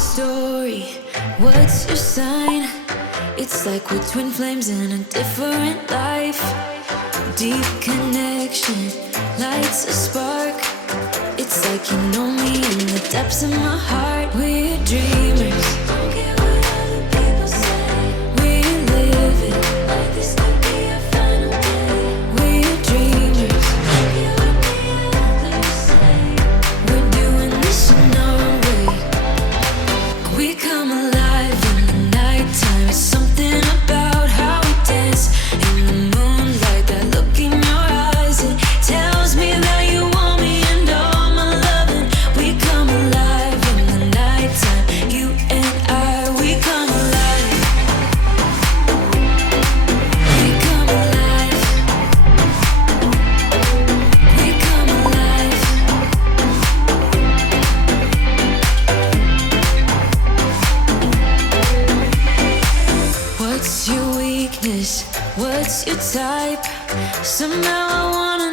story? What's your sign? It's like we're twin flames in a different life. Deep connection lights a spark. It's like you know me in the depths of my heart. We're dreamers. Don't care what other people say. We live it like this could be our final day. We're dreamers. Don't care what the others say. We're doing this in our way. We come alive in the nighttime. It's something about how we dance in the moonlight. That look in your eyes, it tells me that you want me and all my loving. We come alive in the nighttime. You and I, we come alive. We come alive. We come alive. What's your weakness? What's your type? Somehow I wanna